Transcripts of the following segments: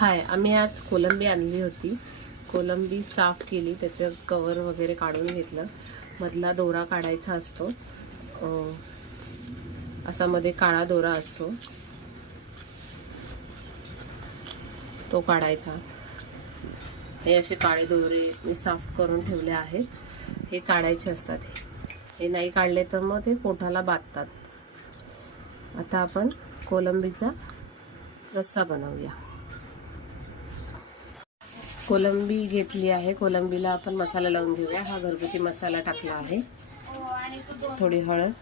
हाय, आम्ही आज कोलंबी आणली होती. कोलंबी साफ केली, त्याचं कवर वगैरे काढून घेतलं. मधला दोरा काढायचा असतो, असा मध्ये काळा दोरा असतो तो काढायचा. हे असे काळे दोरे मी साफ करून ठेवले आहेत, हे काढायचे असतात. हे नाही काढले तर मग ते पोटाला बांधतात. आता आपण कोलंबीचा रस्सा बनवूया. कोलंबी घेतली आहे, कोलंबीला आपण मसाला लावून घेऊया. हा घरगुती मसाला टाकला आहे. थोडी हळद,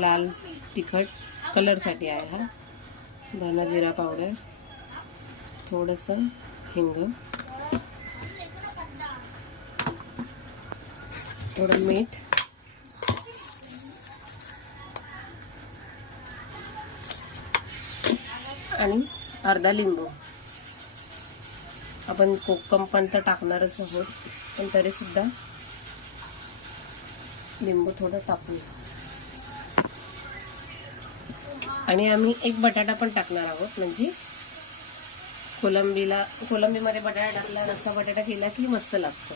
लाल तिखट कलरसाठी आहे हा, धना जिरा पावडर, थोडंसं हिंग, थोडं मीठ, आणि अर्धा लिंबू. आपण कोकम पण तर टाकणारच आहोत, पण तरी सुद्धा लिंबू थोडं टाकूया. आणि आम्ही एक बटाटा पण टाकणार आहोत, म्हणजे कोलंबीमध्ये बटाटा टाकला, रस्सा बटाटा केला की मस्त लागतो.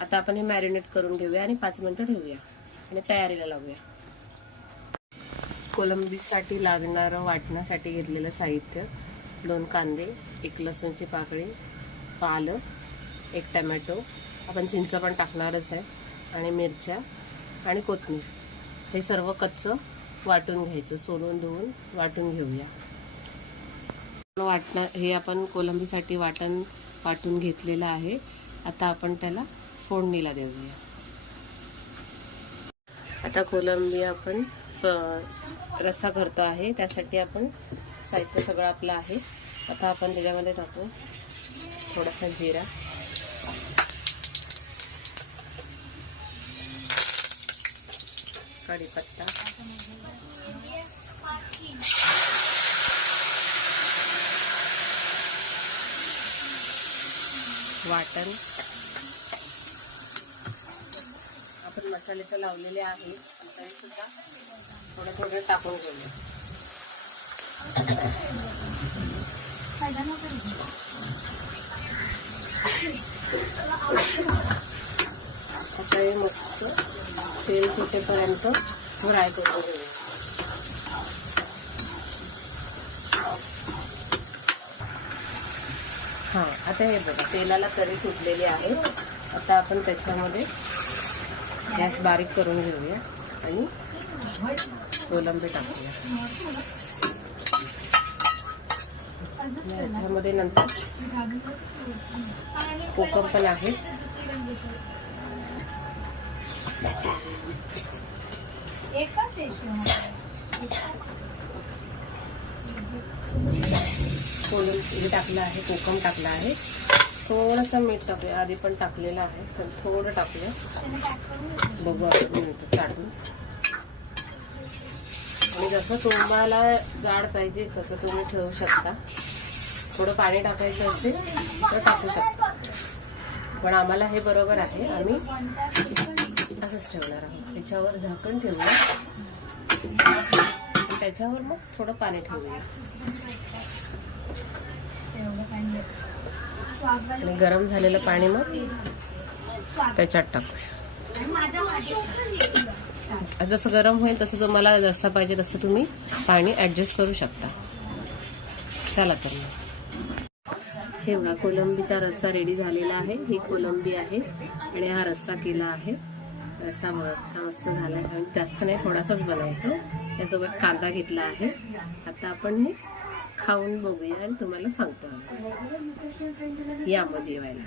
आता आपण हे मॅरिनेट करून घेऊया आणि 5 मिनिटं ठेवूया आणि तयारीला लावूया. कोलंबीसाठी लागणारं वाटण्यासाठी घेतलेलं साहित्य: 2 कांदे, 1 लसूणची पाकळी, पालक, 1 टमॅटो, आपण चिंच पण टाकणारच आहे, आणि मिरच्या आणि कोथिंबीर. हे सर्व कच्चं वाटून घ्यायचं, सोलून धुवून वाटून घेऊया. हे आपण कोलंबीसाठी वाटून घेतलेलं आहे. आता आपण त्याला फोडणीला देऊया. आता कोलंबी आपण रस्सा करतो आहे, त्यासाठी आपण साहित्य सगळं आपलं आहे. आता आपण त्याच्यामध्ये टाकू थोडासा जिरा, कढीपत्ता, वाटण. आपण मसाल्याचं लावलेले आहे, तरी सुद्धा थोडं टाकून घेऊया. आता हे मस्त तेल सुटेपर्यंत फ्राय करून घेऊया. आता हे बघा, तेलाला तरी सुटलेली आहे. आता आपण त्याच्यामध्ये गॅस बारीक करून घेऊया आणि कोलंबी टाकूया. याच्यामध्ये नंतर कोकम पण आहे. कोलंबी टाकलं आहे, कोकम टाकला आहे, थोडंसं मीठ टाकूया. आधी पण टाकलेलं आहे, पण थोडं टाकूया. बघू आपण चाटून. आणि जसं तुम्हाला जाड पाहिजे तसं तुम्ही ठेवू शकता. थोडं पाणी टाकायचं असेल तर टाकू शकता, पण आम्हाला हे बरोबर आहे. आम्ही असंच ठेवणार आहोत. त्याच्यावर झाकण ठेवूया, त्याच्यावर मग थोडं पाणी ठेवूया आणि गरम झालेलं पाणी मग त्याच्यात टाकूया. जसं गरम होईल तसं तुम्हाला रस्सा पाहिजे तसं तुम्ही पाणी ऍडजस्ट करू शकता. चला तर हे बघा, कोलंबीचा रस्सा रेडी झालेला आहे. ही कोलंबी आहे आणि हा रस्सा केला आहे. रस्सा बघा मस्त झाला आहे, आणि जास्त नाही, थोडासाच बनवतो. त्यासोबत कांदा घेतला आहे. आता आपण हे खाऊन बघूया आणि तुम्हाला सांगतो. या मग जेवायला.